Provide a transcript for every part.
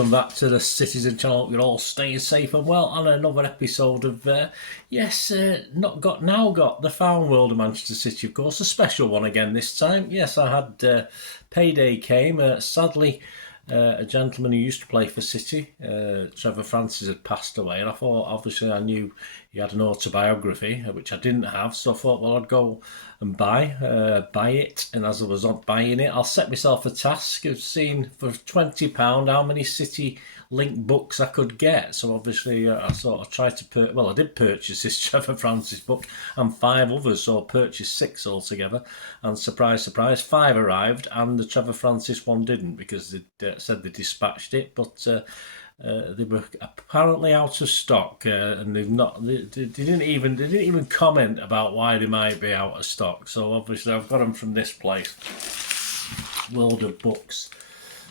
welcome back to the Citizen channel. You're all staying safe and well on another episode of Not Got Now Got, the Found World of Manchester City, of course, a special one again this time. Yes, I had payday came. Sadly, a gentleman who used to play for City, Trevor Francis, had passed away, and I thought, obviously, I knew he had an autobiography, which I didn't have, so I thought, well, I'd go and buy it, and as I was buying it, I'll set myself a task of seeing for £20 how many City linked books I could get. So obviously, I sort of tried to I did purchase this Trevor Francis book and 5 others, so I purchased 6 altogether, and surprise, surprise, 5 arrived, and the Trevor Francis one didn't, because they said they dispatched it, but they were apparently out of stock, and they didn't even comment about why they might be out of stock. So obviously I've got them from this place, World of Books.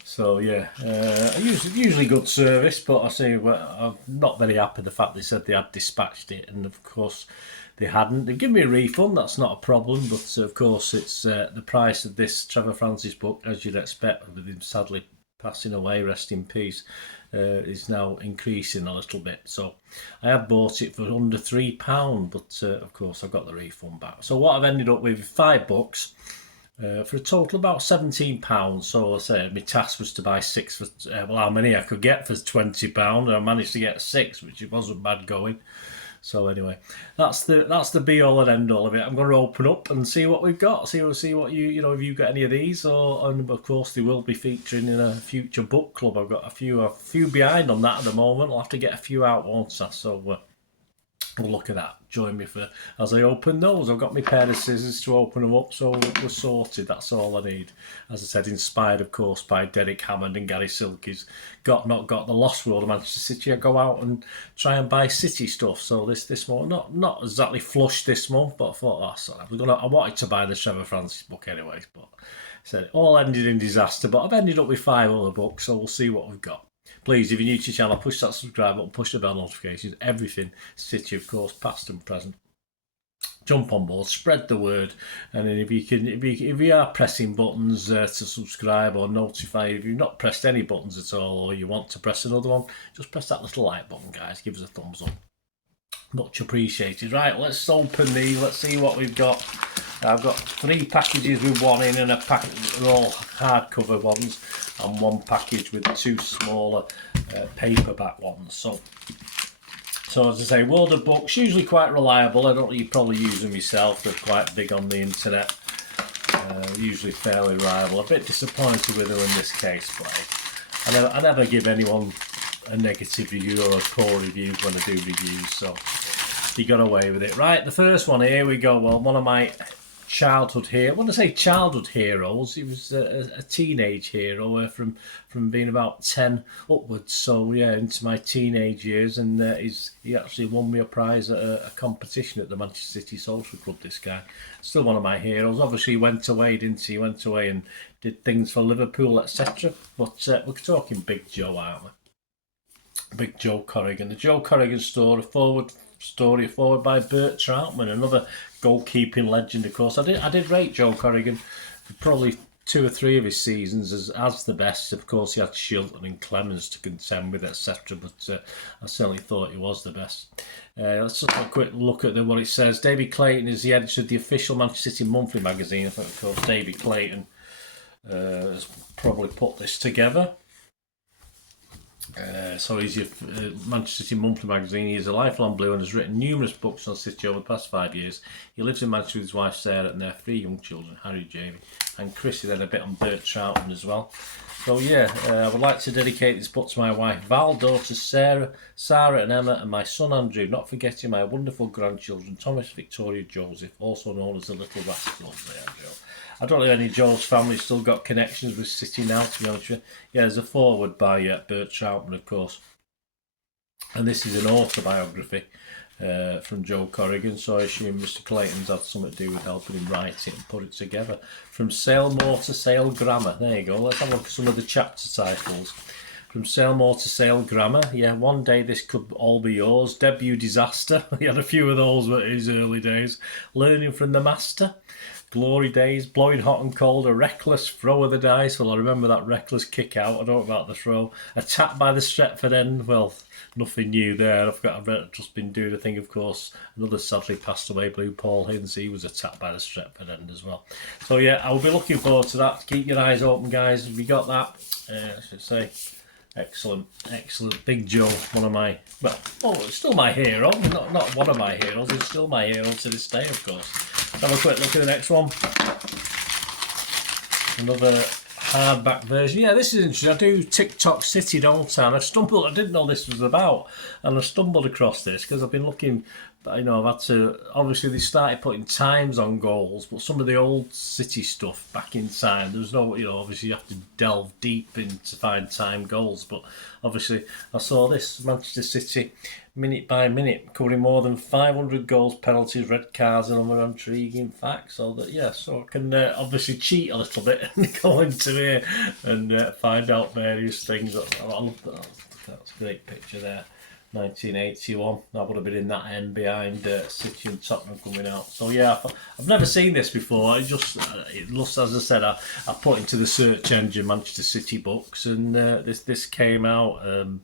So yeah, usually good service, but I say, well, I'm not very happy the fact they said they had dispatched it, and of course they hadn't. They've given me a refund, that's not a problem, but of course it's the price of this Trevor Francis book, as you'd expect, with him sadly passing away, rest in peace, is now increasing a little bit. So I have bought it for under £3, but of course I got the refund back. So what I've ended up with 5 books for a total about £17. So I say my task was to buy 6 for how many I could get for £20, and I managed to get 6, which it wasn't bad going. So anyway, that's the be all and end all of it. I'm going to open up and see what we've got. See what you know, if you got any of these, and of course they will be featuring in a future book club. I've got a few behind on that at the moment. I'll have to get a few out, won't I? So we'll look at that. Join me for as I open those. I've got my pair of scissors to open them up, so we're sorted. That's all I need. As I said, inspired of course by Derek Hammond and Gary Silkey's Not Got the Lost World of Manchester City. I go out and try and buy City stuff. So this month, not exactly flush this month, but I thought, I wanted to buy the Trevor Francis book anyways, but said it all ended in disaster. But I've ended up with 5 other books, so we'll see what we've got. Please, if you're new to the channel, push that subscribe button, push the bell notifications, everything City, of course, past and present. Jump on board, spread the word, and then if you are pressing buttons to subscribe or notify, if you've not pressed any buttons at all, or you want to press another one, just press that little like button, guys. Give us a thumbs up. Much appreciated. Right, let's open these. Let's see what we've got. I've got 3 packages with 1 in, and a packet, they're all hardcover ones, and 1 package with 2 smaller paperback ones. So as I say, World of Books, usually quite reliable. I don't know, you probably use them yourself. They're quite big on the internet. Usually fairly reliable. A bit disappointed with them in this case, but I never give anyone a negative review or a poor review when I do reviews, so he got away with it. Right, the first one, here we go. Well, one of my childhood heroes. When I say childhood heroes, he was a teenage hero from being about 10 upwards. So yeah, into my teenage years, and he actually won me a prize at a competition at the Manchester City Social Club. This guy, still one of my heroes. Obviously, he went away, didn't he? He went away and did things for Liverpool, etc. But we're talking Big Joe, aren't we? Big Joe Corrigan. The Joe Corrigan story, forward by Bert Troutman, another goalkeeping legend, of course. I did rate Joe Corrigan for probably 2 or 3 of his seasons as the best. Of course, he had Shilton and Clemens to contend with, etc. But I certainly thought he was the best. Let's just have a quick look at what it says. David Creighton is the editor of the official Manchester City monthly magazine. I think, of course, David Creighton has probably put this together. So he's your Manchester City monthly magazine. He is a lifelong Blue and has written numerous books on City over the past 5 years. He lives in Manchester with his wife Sarah and their 3 young children, Harry, Jamie and Chris. He did a bit on Bert Troutman as well. So yeah, I would like to dedicate this book to my wife Val, daughters Sarah and Emma, and my son Andrew, not forgetting my wonderful grandchildren Thomas, Victoria, Joseph, also known as the Little Rascals. There, I don't know if any Joe's family still got connections with City now, to be honest with you. Yeah, there's a foreword by Bert Troutman, of course. And this is an autobiography from Joe Corrigan, so I assume Mr. Clayton's had something to do with helping him write it and put it together. From Sailmore to Sale Grammar. There you go. Let's have a look at some of the chapter titles. From Sailmore to Sale Grammar. Yeah, one day this could all be yours. Debut disaster. He had a few of those in his early days. Learning from the master. glory days, blowing hot and cold, a reckless throw of the dice. Well, I remember that reckless kick out. I don't know about the throw. A tap by the Stretford end. Well, nothing new there. I've just been doing a thing, of course. Another sadly passed away, Blue Paul Hins. He was attacked by the Stretford end as well. So yeah, I'll be looking forward to that. Keep your eyes open, guys. Have you got that? I should say. Excellent. Big Joe, one of my, it's still my hero. Not one of my heroes. It's still my hero to this day, of course. Let's have a quick look at the next one. Another hardback version. Yeah, this is interesting. I do TikTok City, don't I? And I didn't know this was about, and I stumbled across this because I've been looking. I've had to, obviously they started putting times on goals, but some of the old City stuff back in time, there was no, obviously you have to delve deep in to find time goals, but obviously I saw this, Manchester City, minute by minute, covering more than 500 goals, penalties, red cards and other intriguing facts, so I can obviously cheat a little bit and go into here and find out various things. I love that. That's a great picture there. 1981. I would have been in that end behind City and Tottenham coming out. So yeah, I've never seen this before. It looks, as I said, I put into the search engine Manchester City books, and this came out. And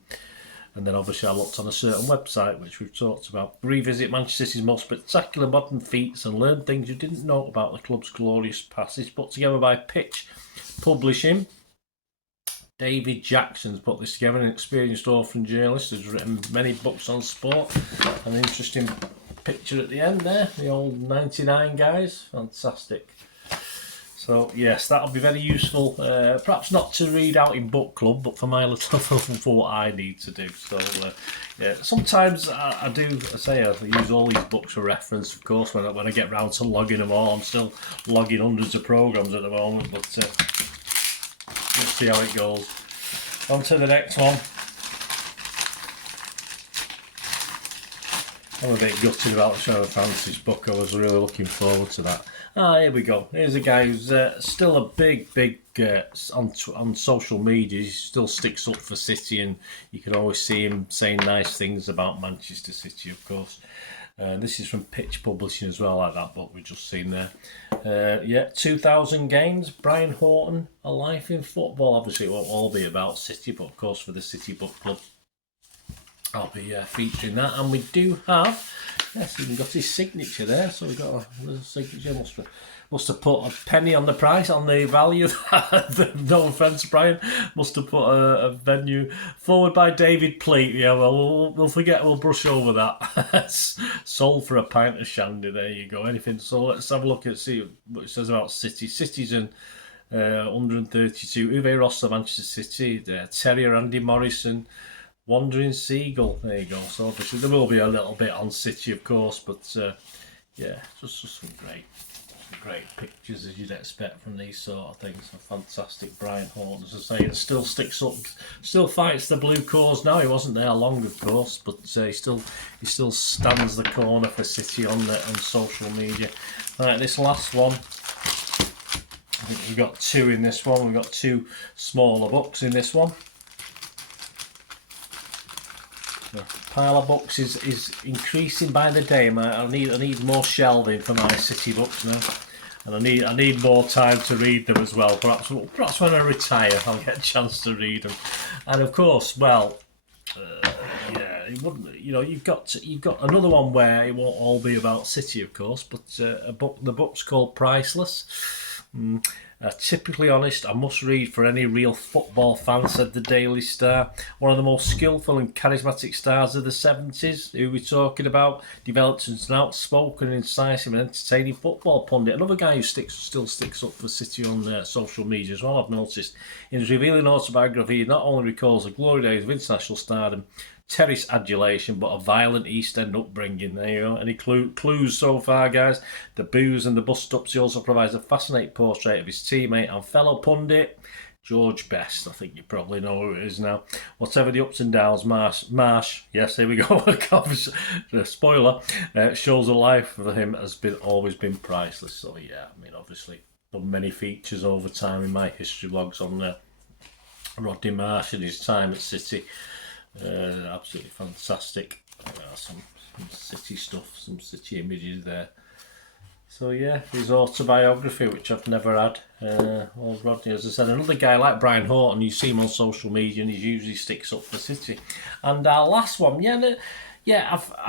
then obviously I looked on a certain website which we've talked about. Revisit Manchester City's most spectacular modern feats and learn things you didn't know about the club's glorious past. It's put together by Pitch Publishing. David Jackson's put this together, an experienced orphan journalist who's written many books on sport. An interesting picture at the end there, the old 99 guys, fantastic. So yes, that'll be very useful, perhaps not to read out in book club, but for my little for what I need to do. So yeah, sometimes I use all these books for reference, of course, when I get round to logging them all. I'm still logging hundreds of programs at the moment, but we'll see how it goes. On to the next one. I'm a bit gutted about the Trevor Francis book. I was really looking forward to that. Here we go. Here's a guy who's still a big on social media. He still sticks up for City, and you can always see him saying nice things about Manchester City, of course. This is from Pitch Publishing as well, like that book we've just seen there. 2,000 games, Brian Horton, A Life in Football. Obviously it won't all be about City, but of course for the City Book Club I'll be featuring that. And we do have, yes, even got his signature there, so we've got a signature. Must have put a penny on the price, on the value. No offence, Brian. Must have put a venue forward by David Pleat. Yeah, well, we'll forget. We'll brush over that. Sold for a pint of shandy. There you go. Anything. So let's have a look at see what it says about City. City's in 132. Uwe Rosser, Manchester City. Terrier, Andy Morrison. Wandering Seagull. There you go. So obviously there will be a little bit on City, of course, but yeah, just some great pictures as you'd expect from these sort of things. A fantastic Brian Horton, as I say, it still sticks up, still fights the blue cause now. He wasn't there long, of course, but he still stands the corner for City on social media. Right, this last one. I think we've got two in this one. We've got two smaller books in this one. The pile of books is increasing by the day. I need more shelving for my City books now, and I need more time to read them as well. Perhaps when I retire, I'll get a chance to read them. And of course, it wouldn't. You've got another one where it won't all be about City, of course, but the book's called Priceless. Typically honest, I must read for any real football fan, said the Daily Star. One of the most skillful and charismatic stars of the 70s, who we're talking about, developed into an outspoken, incisive and entertaining football pundit. Another guy who still sticks up for City on social media as well, I've noticed. In his revealing autobiography, he not only recalls the glory days of international stardom, terrace adulation, but a violent East End upbringing. There you go. Any clues so far, guys? The booze and the bust-ups. He also provides a fascinating portrait of his teammate and fellow pundit, George Best. I think you probably know who it is now. Whatever the ups and downs, Marsh, yes, here we go. The spoiler, shows a life for him has always been priceless. So yeah, I mean, obviously, done many features over time in my history blogs on Rodney Marsh and his time at City. Absolutely fantastic. Some City stuff, some City images there. So yeah, his autobiography, which I've never had. Old Rodney, as I said, another guy like Brian Horton, you see him on social media and he usually sticks up for City. And our last one, I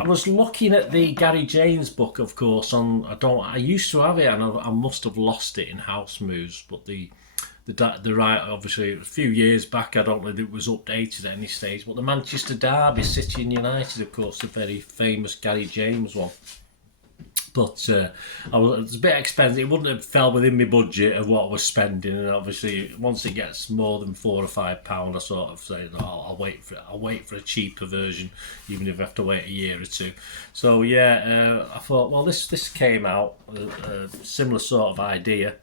was looking at the Gary James book, of course. I used to have it, and I must have lost it in house moves. But the right, obviously, a few years back, I don't know if it was updated at any stage. But the Manchester Derby, City and United, of course, the very famous Gary James one. But it was a bit expensive. It wouldn't have fell within my budget of what I was spending. And obviously, once it gets more than £4 or £5, I sort of say, no, I'll wait for it. I'll wait for a cheaper version, even if I have to wait a year or two. So I thought, well, this came out, a similar sort of idea.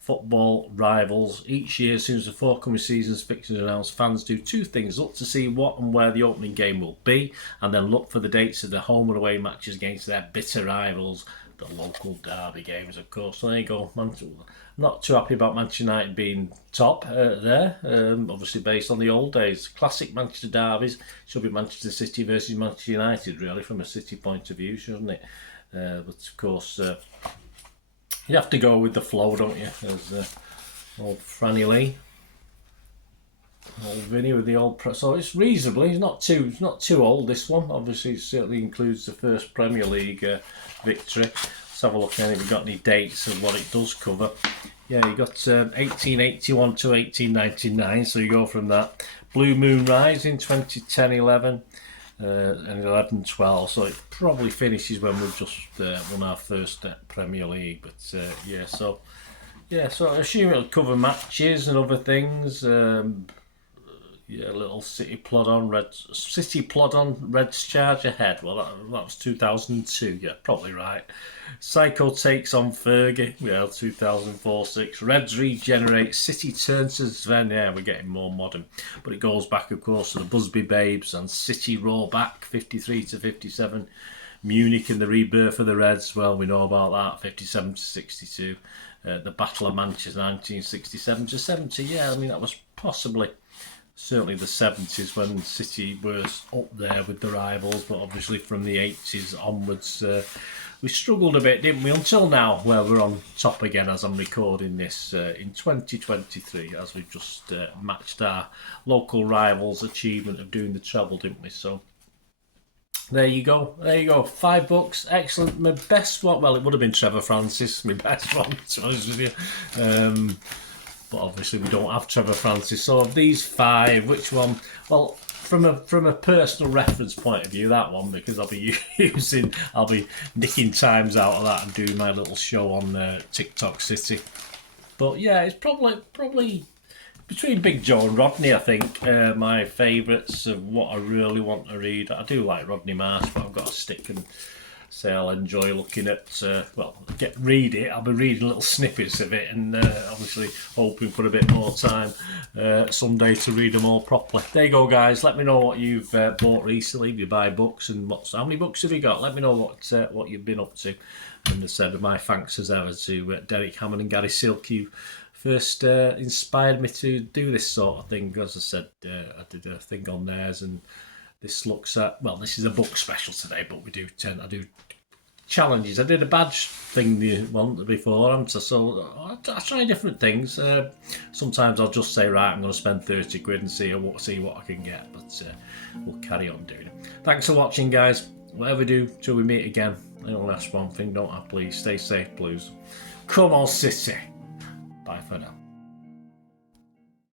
Football rivals. Each year, as soon as the forthcoming season's fixtures are announced, fans do two things: look to see what and where the opening game will be, and then look for the dates of the home and away matches against their bitter rivals, the local derby games, of course. So there you go. Not too happy about Manchester United being top there, obviously based on the old days. Classic Manchester derbies should be Manchester City versus Manchester United, really, from a City point of view, shouldn't it? But of course, you have to go with the flow, don't you? As old Franny Lee, old Vinny with the old so it's reasonably. It's not too old. This one, obviously, it certainly includes the first Premier League victory. Let's have a look if we've got any dates of what it does cover. Yeah, you got 1881 to 1899. So you go from that. Blue Moon Rising 2010-11. And 11-12, so it probably finishes when we've just won our first Premier League. But so I assume it'll cover matches and other things. A little City plod on Reds charge ahead. Well, that was 2002. Yeah, probably right. Psycho takes on Fergie. 2004-06. Reds regenerate. City turns to Sven. Yeah, we're getting more modern. But it goes back, of course, to the Busby Babes and City roar back 53 to 57. Munich and the rebirth of the Reds. Well, we know about that. 57 to 62. The Battle of Manchester 1967 to 70. Yeah, I mean, that was certainly the 70s when City were up there with the rivals, but obviously from the 80s onwards we struggled a bit, didn't we, until now, where we're on top again as I'm recording this in 2023, as we've just matched our local rivals' achievement of doing the treble, didn't we? So there you go, 5 books, excellent. My best one, well, it would have been Trevor Francis, my best one, to be honest with you. But obviously we don't have Trevor Francis. So of these 5, which one? Well, from a personal reference point of view, that one, because I'll be nicking times out of that and doing my little show on TikTok City. But yeah, it's probably between Big Joe and Rodney, I think, my favourites of what I really want to read. I do like Rodney Marsh, but I've got to stick and say I'll enjoy looking at, read it. I'll be reading little snippets of it and obviously hoping for a bit more time someday to read them all properly. There you go, guys. Let me know what you've bought recently, if you buy books, and how many books have you got? Let me know what you've been up to. And as I said, my thanks as ever to Derek Hammond and Gary Silk, who first inspired me to do this sort of thing. As I said, I did a thing on theirs, and this looks at, well, this is a book special today, but I do challenges. I did a badge thing the one before, so I try different things. Sometimes I'll just say, right, I'm going to spend 30 quid and see what I can get, but we'll carry on doing it. Thanks for watching, guys. Whatever do till we meet again, I only ask one thing, don't I? Please stay safe, blues. Come on, City. Bye for now.